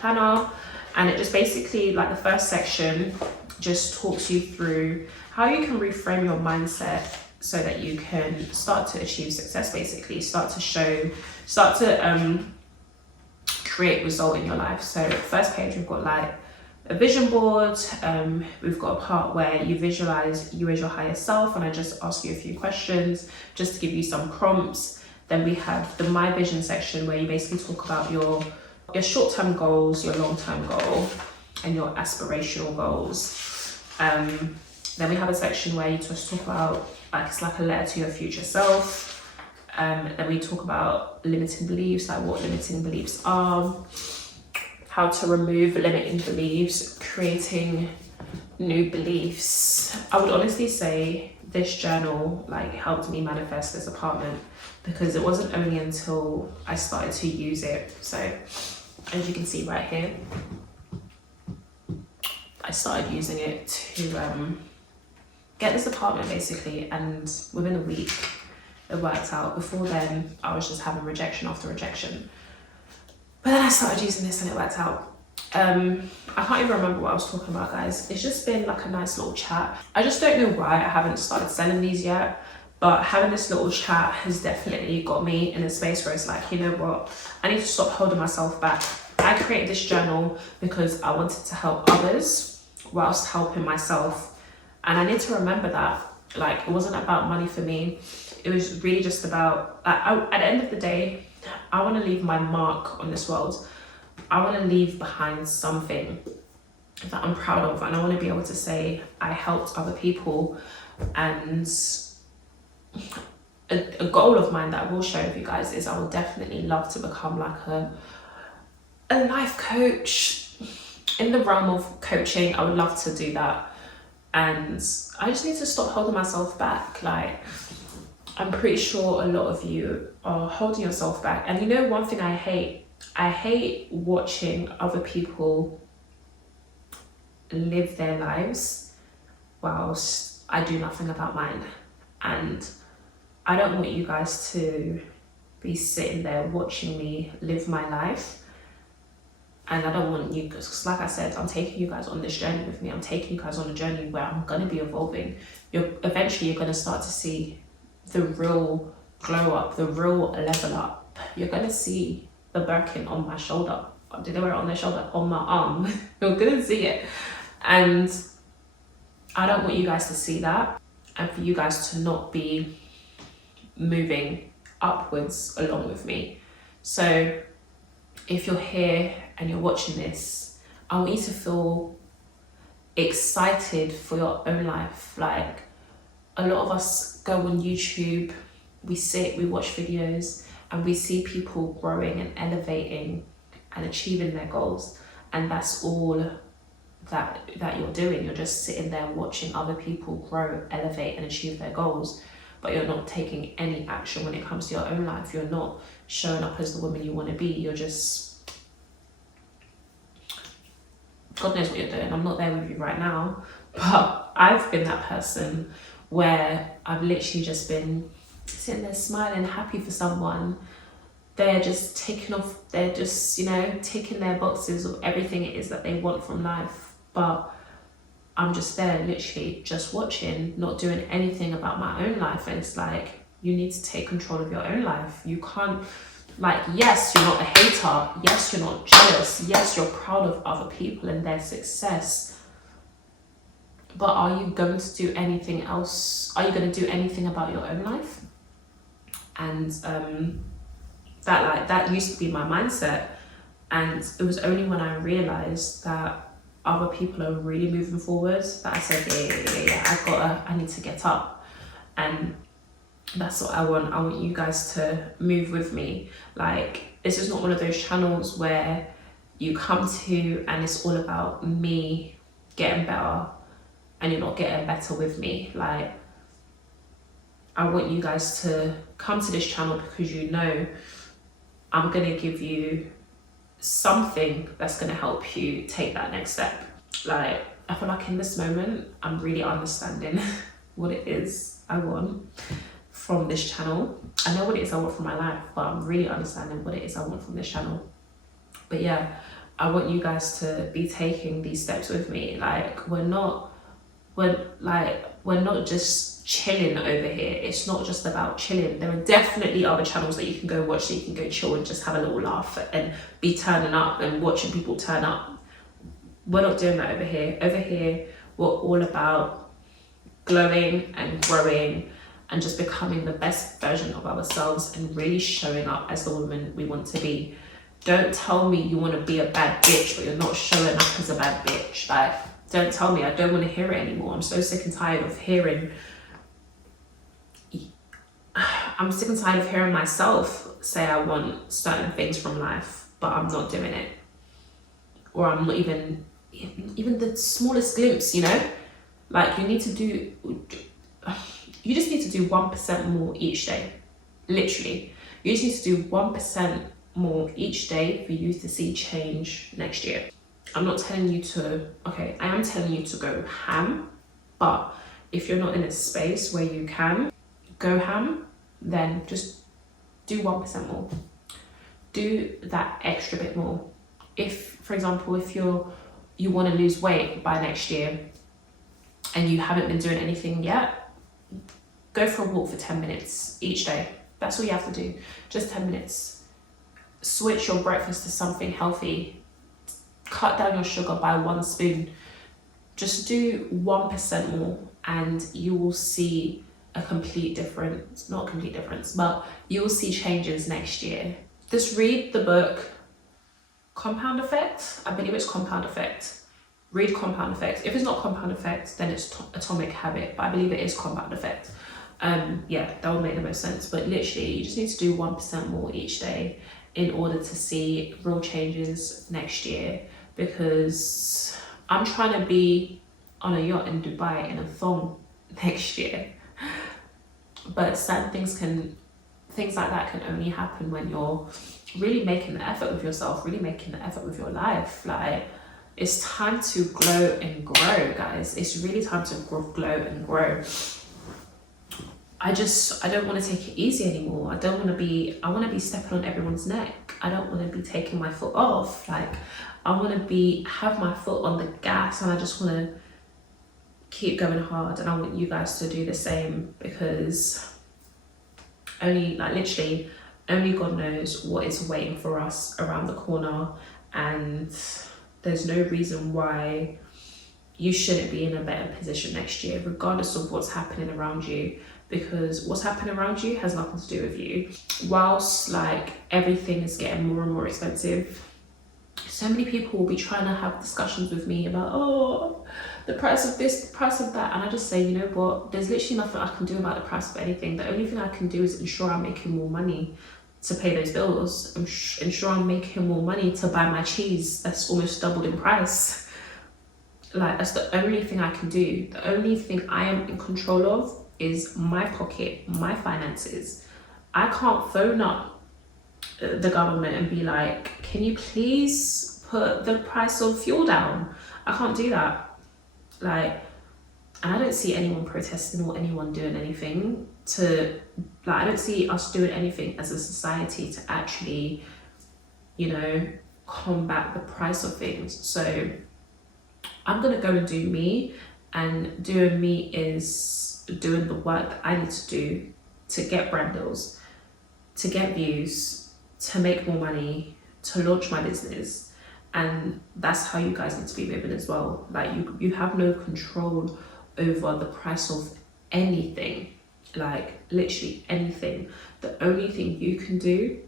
planner. And it just basically, like, the first section just talks you through how you can reframe your mindset so that you can start to achieve success, basically, start to create result in your life. So first page, we've got like a vision board. We've got a part where you visualize you as your higher self, and I just ask you a few questions just to give you some prompts. Then we have the My Vision section, where you basically talk about your short-term goals, your long-term goal, and your aspirational goals. Then we have a section where you just talk about, like, it's like a letter to your future self. Then we talk about limiting beliefs, like what limiting beliefs are, how to remove limiting beliefs, creating new beliefs. I would honestly say this journal, like, helped me manifest this apartment, because it wasn't only until I started to use it. So as you can see right here, I started using it to get this apartment, basically, and within a week it worked out. Before then, I was just having rejection after rejection, but then I started using this and it worked out. I can't even remember what I was talking about, guys. It's just been like a nice little chat. I just don't know why I haven't started selling these yet, but having this little chat has definitely got me in a space where it's like, you know what, I need to stop holding myself back. I created this journal because I wanted to help others whilst helping myself. And I need to remember that, like, it wasn't about money for me. It was really just about, at the end of the day, I want to leave my mark on this world. I want to leave behind something that I'm proud of. And I want to be able to say I helped other people. And a goal of mine that I will share with you guys is I would definitely love to become like a life coach in the realm of coaching. I would love to do that. And I just need to stop holding myself back. Like, I'm pretty sure a lot of you are holding yourself back. And you know, one thing I hate watching other people live their lives whilst I do nothing about mine. And I don't want you guys to be sitting there watching me live my life. And I don't want you, because like I said, I'm taking you guys on this journey with me. I'm taking you guys on a journey where I'm going to be evolving. Eventually you're going to start to see the real glow up, the real level up. you're gonna see the Birkin on my shoulder. Did they wear it on their shoulder? On my arm. You're gonna see it. And I don't want you guys to see that, and for you guys to not be moving upwards along with me. So if you're here and you're watching this, I want you to feel excited for your own life. Like, a lot of us go on YouTube, we sit, we watch videos, and we see people growing and elevating and achieving their goals, and that's all that you're doing. You're just sitting there watching other people grow, elevate, and achieve their goals, but you're not taking any action when it comes to your own life. You're not showing up as the woman you want to be. You're just, God knows what you're doing. I'm not there with you right now, but I've been that person where I've literally just been sitting there smiling, happy for someone. They're just ticking off, they're just, you know, ticking their boxes of everything it is that they want from life. But I'm just there literally just watching, not doing anything about my own life. And it's like, you need to take control of your own life. You can't, like, yes, you're not a hater. Yes, you're not jealous. Yes, you're proud of other people and their success. But are you going to do anything else? Are you going to do anything about your own life? And that used to be my mindset. And it was only when I realized that other people are really moving forward that I said, yeah, I need to get up. And that's what I want. I want you guys to move with me. Like, this is not one of those channels where you come to and it's all about me getting better and you're not getting better with me. Like, I want you guys to come to this channel because you know I'm going to give you something that's going to help you take that next step. Like, I feel like in this moment, I'm really understanding what it is I want from this channel. I know what it is I want from my life, but I'm really understanding what it is I want from this channel. But yeah, I want you guys to be taking these steps with me. Like, we're not just chilling over here. It's not just about chilling. There are definitely other channels that you can go watch, so you can go chill and just have a little laugh and be turning up and watching people turn up. We're not doing that over here. Over here, we're all about glowing and growing and just becoming the best version of ourselves and really showing up as the woman we want to be. Don't tell me you want to be a bad bitch, but you're not showing up as a bad bitch. Like, don't tell me. I don't want to hear it anymore. I'm so sick and tired of hearing myself say I want certain things from life, but I'm not doing it. Or I'm not even the smallest glimpse, you know? Like, you just need to do 1% more each day. Literally. You just need to do 1% more each day for you to see change next year. I'm not telling you to, okay, I am telling you to go ham, but if you're not in a space where you can go ham, then just do 1% more. Do that extra bit more. If, for example, if you want to lose weight by next year and you haven't been doing anything yet, go for a walk for 10 minutes each day. That's all you have to do, just 10 minutes. Switch your breakfast to something healthy. Cut down your sugar by 1 spoon. Just do 1% more and you will see a complete difference. Not a complete difference, but you will see changes next year. Just read the book Compound Effect. I believe it's Compound Effect. Read Compound Effect. If it's not Compound Effect, then it's Atomic Habit, but I believe it is Compound Effect. Yeah, that would make the most sense. But literally, you just need to do 1% more each day in order to see real changes next year, because I'm trying to be on a yacht in Dubai in a thong next year. But certain things like that can only happen when you're really making the effort with yourself, really making the effort with your life. Like, it's time to glow and grow, guys. It's really time to glow and grow. I don't want to take it easy anymore. I want to be stepping on everyone's neck. I don't want to be taking my foot off. Like, I want to have my foot on the gas, and I just want to keep going hard. And I want you guys to do the same, because literally only God knows what is waiting for us around the corner, and there's no reason why you shouldn't be in a better position next year, regardless of what's happening around you, because what's happening around you has nothing to do with you. Whilst like everything is getting more and more expensive, so many people will be trying to have discussions with me about, oh, the price of this, the price of that. And I just say, you know what, there's literally nothing I can do about the price of anything. The only thing I can do is ensure I'm making more money to pay those bills. Ensure I'm making more money to buy my cheese that's almost doubled in price. Like, that's the only thing I can do. The only thing I am in control of is my pocket, my finances. I can't phone up the government and be like, can you please put the price of fuel down? I can't do that. Like, and I don't see anyone protesting or anyone doing anything to, like, I don't see us doing anything as a society to actually, you know, combat the price of things. So I'm gonna go and do me, and doing me is doing the work that I need to do to get brand deals, to get views, to make more money, to launch my business. And that's how you guys need to be moving as well. Like, you have no control over the price of anything, like literally anything. The only thing you can do,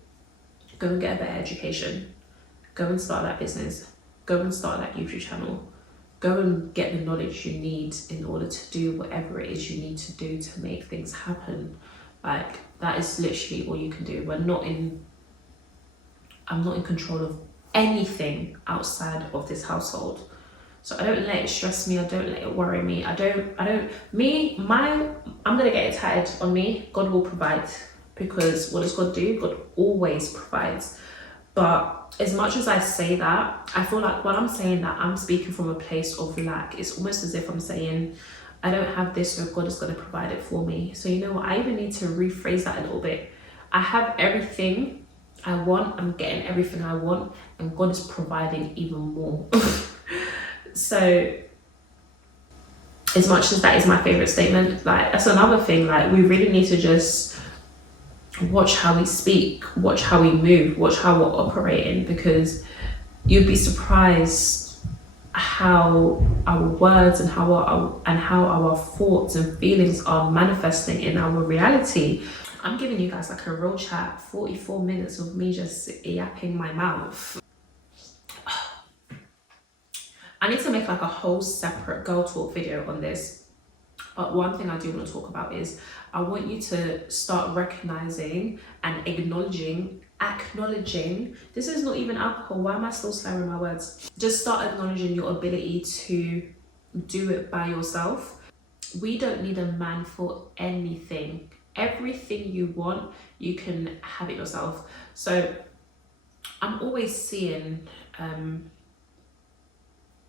go and get a better education, go and start that business, go and start that YouTube channel, go and get the knowledge you need in order to do whatever it is you need to do to make things happen. Like, that is literally all you can do. I'm not in control of anything outside of this household. So I don't let it stress me, I don't let it worry me. I'm gonna get it tied on me. God will provide, because what does God do? God always provides. But as much as I say that, I feel like when I'm saying that, I'm speaking from a place of lack. It's almost as if I'm saying, I don't have this, so God is going to provide it for me. So you know what, I even need to rephrase that a little bit. I have everything I want, I'm getting everything I want, and God is providing even more. So as much as that is my favorite statement, like, that's another thing. Like, we really need to just watch how we speak, watch how we move, watch how we're operating, because you'd be surprised how our words and how our thoughts and feelings are manifesting in our reality. I'm giving you guys like a real chat, 44 minutes of me just yapping my mouth. I need to make like a whole separate girl talk video on this. But one thing I do want to talk about is, I want you to start recognizing and acknowledging, this is not even alcohol, why am I still slurring my words? Just start acknowledging your ability to do it by yourself. We don't need a man for anything. Everything you want, you can have it yourself. So I'm always seeing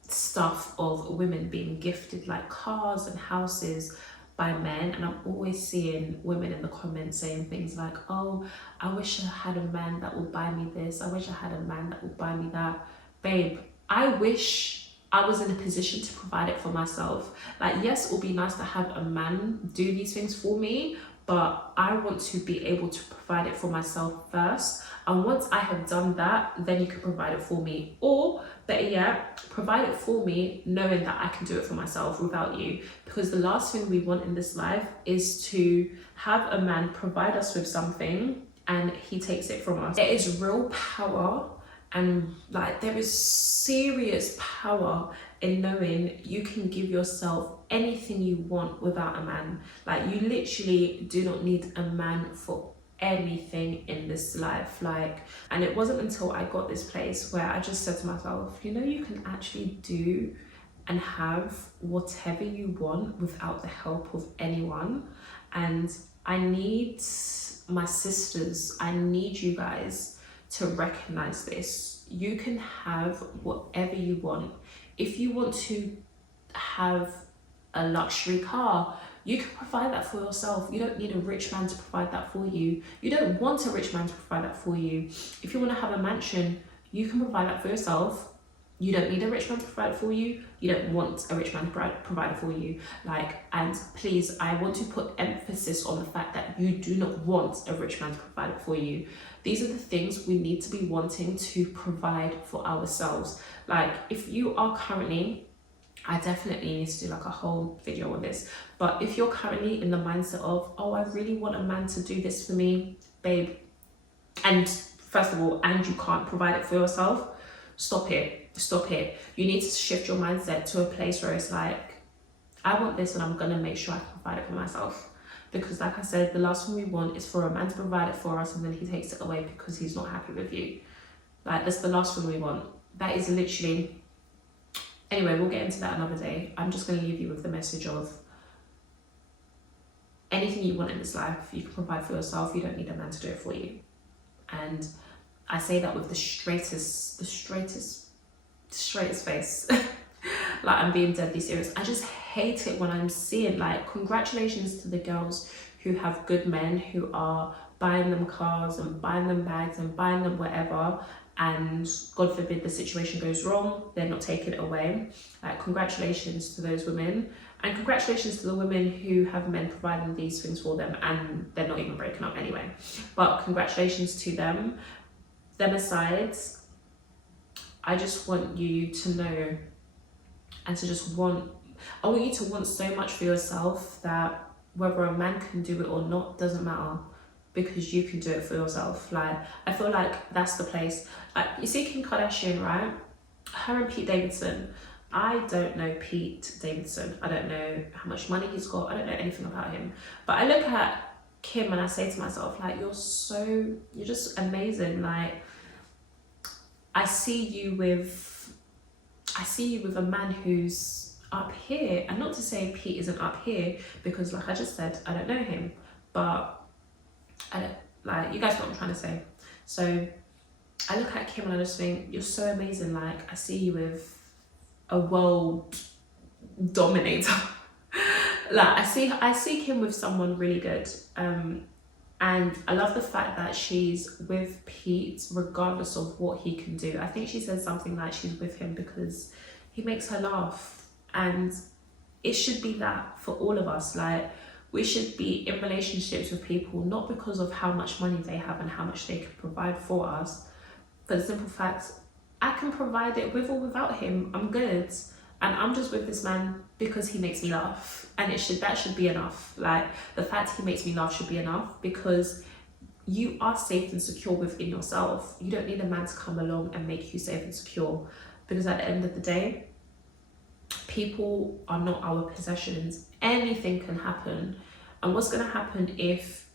stuff of women being gifted like cars and houses by men, and I'm always seeing women in the comments saying things like, oh, I wish I had a man that would buy me this, I wish I had a man that would buy me that. Babe, I wish I was in a position to provide it for myself. Like, yes, it would be nice to have a man do these things for me, but I want to be able to provide it for myself first. And once I have done that, then you can provide it for me. Or better yet, provide it for me knowing that I can do it for myself without you. Because the last thing we want in this life is to have a man provide us with something and he takes it from us. There is real power, and like, there is serious power in knowing you can give yourself anything you want without a man. Like, you literally do not need a man for anything in this life. Like, and it wasn't until I got this place where I just said to myself, you know, you can actually do and have whatever you want without the help of anyone. And I need my sisters, I need you guys to recognize this. You can have whatever you want. If you want to have a luxury car, you can provide that for yourself. You don't need a rich man to provide that for you. You don't want a rich man to provide that for you. If you want to have a mansion, you can provide that for yourself. You don't need a rich man to provide for you. You don't want a rich man to provide for you. Like, and please, I want to put emphasis on the fact that you do not want a rich man to provide it for you. These are the things we need to be wanting to provide for ourselves. Like, if you are currently, I definitely need to do like a whole video on this, but if you're currently in the mindset of, oh, I really want a man to do this for me, babe, and first of all, and you can't provide it for yourself, stop it. You need to shift your mindset to a place where it's like, I want this and I'm gonna make sure I can provide it for myself. Because like I said, the last thing we want is for a man to provide it for us and then he takes it away because he's not happy with you. Like, that's the last thing we want. That is literally, anyway, we'll get into that another day. I'm just gonna leave you with the message of, anything you want in this life, you can provide for yourself. You don't need a man to do it for you. And I say that with the straightest face. Like, I'm being deadly serious. I just hate it when I'm seeing, like, congratulations to the girls who have good men who are buying them cars and buying them bags and buying them whatever, and God forbid the situation goes wrong, they're not taking it away. Like, congratulations to those women, and congratulations to the women who have men providing these things for them and they're not even breaking up anyway. But congratulations to them. Them aside, I just want you to know and to just want, I want you to want so much for yourself that whether a man can do it or not doesn't matter, because you can do it for yourself. Like, I feel like that's the place. Like, you see Kim Kardashian, right? Her and Pete Davidson. I don't know Pete Davidson. I don't know how much money he's got. I don't know anything about him. But I look at Kim and I say to myself, like, you're just amazing. Like, I see you with a man who's up here. And not to say Pete isn't up here, because like I just said, I don't know him, but I don't, like, you guys know what I'm trying to say. So I look at Kim and I just think, you're so amazing. Like, I see you with a world dominator. Like, I see Kim with someone really good. And I love the fact that she's with Pete regardless of what he can do. I think she said something like she's with him because he makes her laugh. And it should be that for all of us. Like, we should be in relationships with people not because of how much money they have and how much they can provide for us, but the simple fact, I can provide it with or without him. I'm good. And I'm just with this man because he makes me laugh. And that should be enough. Like, the fact he makes me laugh should be enough, because you are safe and secure within yourself. You don't need a man to come along and make you safe and secure, because at the end of the day, people are not our possessions. Anything can happen. And what's going to happen if,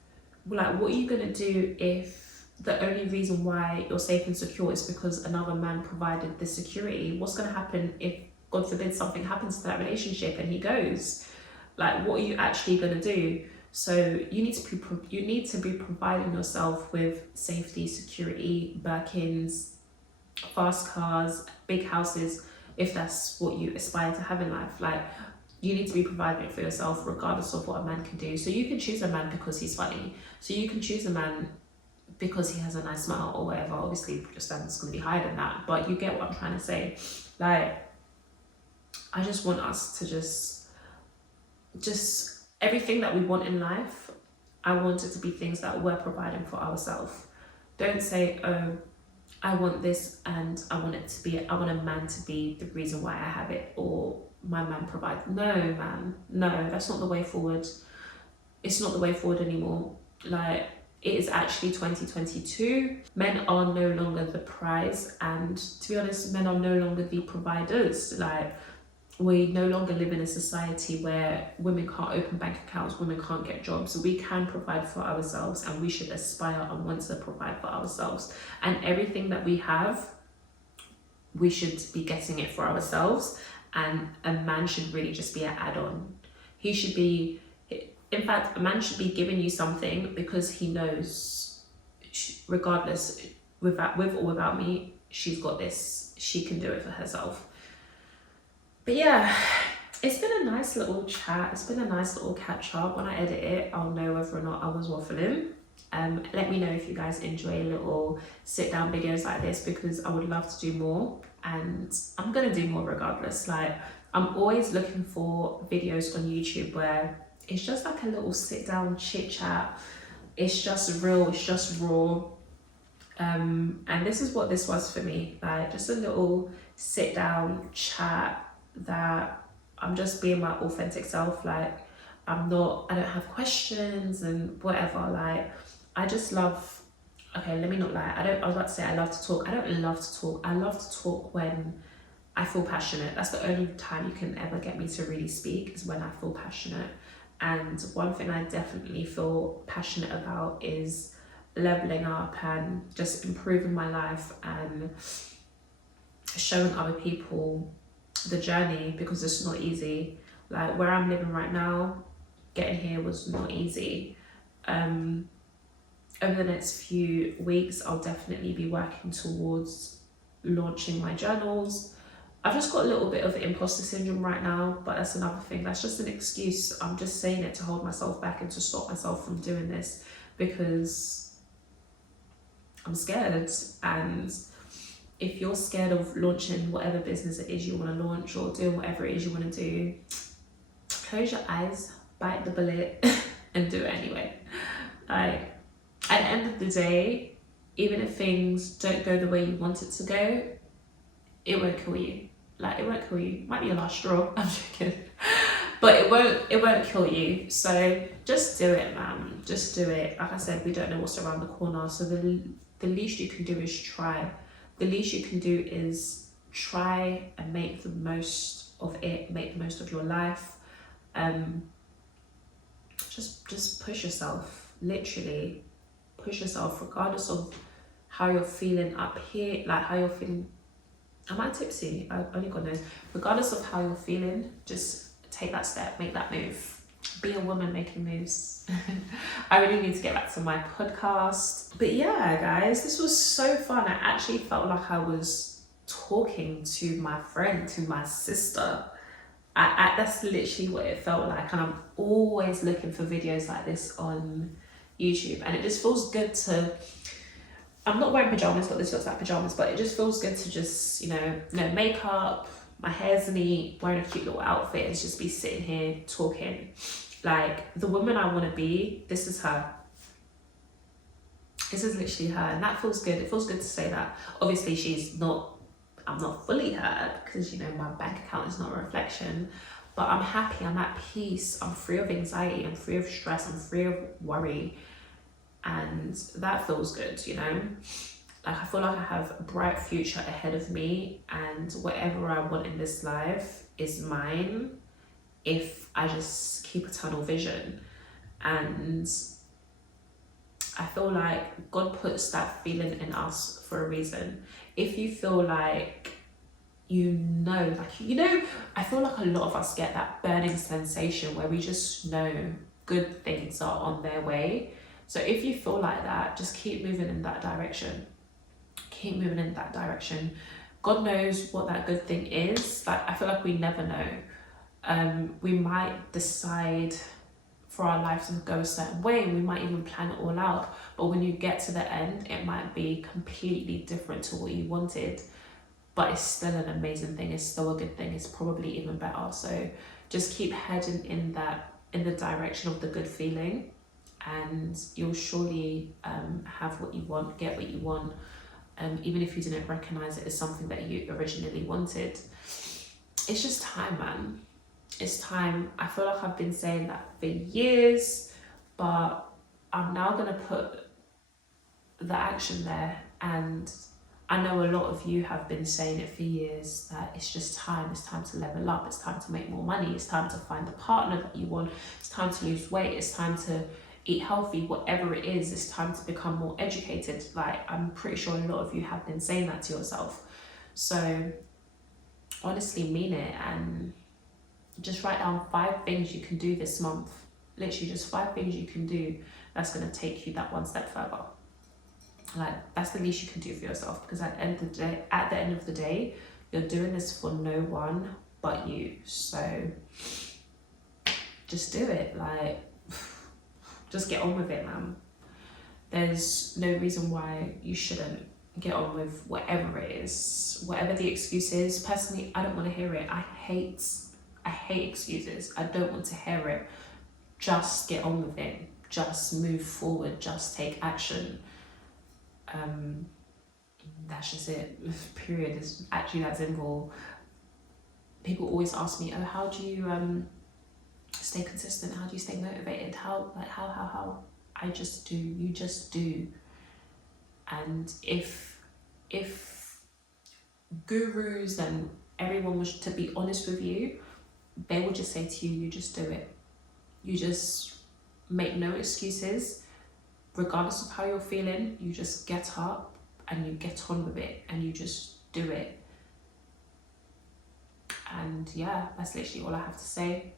like, what are you going to do if the only reason why you're safe and secure is because another man provided the security? What's going to happen if, God forbid, something happens to that relationship and he goes? Like, what are you actually going to do? So you need to be providing yourself with safety, security, Birkins, fast cars, big houses, if that's what you aspire to have in life. Like, you need to be providing it for yourself regardless of what a man can do. So you can choose a man because he's funny. So you can choose a man because he has a nice smile or whatever. Obviously your standard's going to be higher than that, but you get what I'm trying to say. Like, I just want us to just everything that we want in life, I want it to be things that we're providing for ourselves. Don't say, oh, I want this and I want a man to be the reason why I have it, or my man provides. No, man, no, that's not the way forward. It's not the way forward anymore. Like, it is actually 2022. Men are no longer the prize, and to be honest, men are no longer the providers. Like, we no longer live in a society where women can't open bank accounts, women can't get jobs. We can provide for ourselves, and we should aspire and want to provide for ourselves. And everything that we have, we should be getting it for ourselves. And a man should really just be an add-on. He should be, in fact, a man should be giving you something because he knows, regardless, with or without me, she's got this. She can do it for herself. But yeah, it's been a nice little chat. It's been a nice little catch up. When I edit it, I'll know whether or not I was waffling. Let me know if you guys enjoy little sit down videos like this, because I would love to do more, and I'm gonna do more regardless. Like, I'm always looking for videos on YouTube where it's just like a little sit down chit chat. It's just real, it's just raw. And this is what this was for me, like just a little sit down chat that I'm just being my authentic self. Like, I don't have questions and whatever. Like, I just love, okay, let me not lie. I was about to say I love to talk. I don't love to talk. I love to talk when I feel passionate. That's the only time you can ever get me to really speak, is when I feel passionate. And one thing I definitely feel passionate about is leveling up and just improving my life and showing other people the journey, because it's not easy. Like, where I'm living right now, getting here was not easy. Over the next few weeks, I'll definitely be working towards launching my journals. I've just got a little bit of imposter syndrome right now, but that's another thing. That's just an excuse. I'm just saying it to hold myself back and to stop myself from doing this, because I'm scared. And if you're scared of launching whatever business it is you want to launch, or doing whatever it is you want to do, close your eyes, bite the bullet, and do it anyway. Like, at the end of the day, even if things don't go the way you want it to go, it won't kill you. Like, it won't kill you. Might be a last straw, I'm joking. But it won't kill you. So just do it, man. Just do it. Like I said, we don't know what's around the corner. So the least you can do is try. The least you can do is try and make the most of it, make the most of your life. Just push yourself, literally push yourself, regardless of how you're feeling up here, like how you're feeling. Am I tipsy? Only God knows. Regardless of how you're feeling, just take that step, make that move. Be a woman making moves. I really need to get back to my podcast. But yeah, guys, this was so fun. I actually felt like I was talking to my friend, to my sister. That's literally what it felt like. And I'm always looking for videos like this on YouTube. And it just feels good to... I'm not wearing pajamas, but this looks like pajamas, but it just feels good to just, no makeup, my hair's neat, wearing a cute little outfit, and just be sitting here talking. Like, the woman I want to be, this is her. This is literally her, and that feels good. It feels good to say that. Obviously, I'm not fully her, because, my bank account is not a reflection, but I'm happy, I'm at peace, I'm free of anxiety, I'm free of stress, I'm free of worry. And that feels good, Like, I feel like I have a bright future ahead of me, and whatever I want in this life is mine if I just keep a tunnel vision. And I feel like God puts that feeling in us for a reason. If you feel like I feel like a lot of us get that burning sensation where we just know good things are on their way. So if you feel like that, just keep moving in that direction. Keep moving in that direction. God knows what that good thing is. Like, I feel like we never know. We might decide for our life to go a certain way. We might even plan it all out. But when you get to the end, it might be completely different to what you wanted. But it's still an amazing thing. It's still a good thing. It's probably even better. So just keep heading in the direction of the good feeling, and you'll surely have what you want, get what you want, even if you didn't recognize it as something that you originally wanted. It's just time, man. It's time. I feel like I've been saying that for years, but I'm now going to put the action there. And I know a lot of you have been saying it for years, that it's just time. It's time to level up. It's time to make more money. It's time to find the partner that you want. It's time to lose weight. It's time to eat healthy, whatever it is. It's time to become more educated. Like, I'm pretty sure a lot of you have been saying that to yourself. So honestly, mean it, and just write down 5 things you can do this month. Literally just 5 things you can do that's going to take you that one step further. Like, that's the least you can do for yourself, because at the end of the day, you're doing this for no one but you. So just do it. Like, just get on with it, man. There's no reason why you shouldn't get on with whatever it is, whatever the excuse is. Personally, I don't want to hear it. I hate excuses. I don't want to hear it. Just get on with it. Just move forward. Just take action. That's just it. Period. It's actually that simple. People always ask me, oh, how do you stay consistent? How do you stay motivated? How? I just do. You just do. And if gurus and everyone was to be honest with you, they would just say to you, you just do it. You just make no excuses. Regardless of how you're feeling, you just get up and you get on with it and you just do it. And yeah, that's literally all I have to say.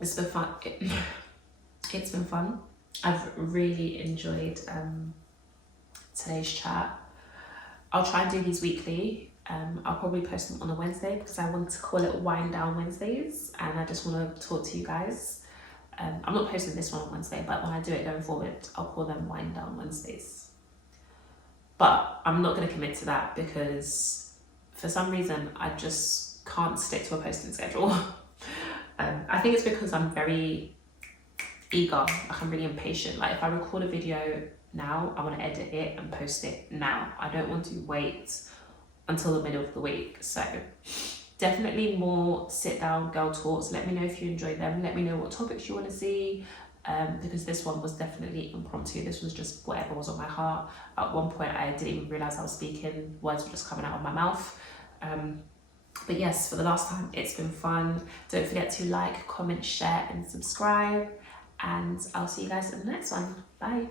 It's been fun. It's been fun. I've really enjoyed today's chat. I'll try and do these weekly. I'll probably post them on a Wednesday because I want to call it Wind Down Wednesdays and I just want to talk to you guys. I'm not posting this one on Wednesday, but when I do it going forward, I'll call them Wind Down Wednesdays. But I'm not going to commit to that because for some reason I just can't stick to a posting schedule. I think it's because I'm very eager, like I'm really impatient. Like if I record a video now, I want to edit it and post it now. I don't want to wait until the middle of the week. So definitely more sit down girl talks. Let me know if you enjoy them. Let me know what topics you want to see, because this one was definitely impromptu. This was just whatever was on my heart. At one point I didn't even realize I was speaking, words were just coming out of my mouth. But yes, for the last time, it's been fun. Don't forget to like, comment, share and subscribe, and I'll see you guys in the next one. Bye.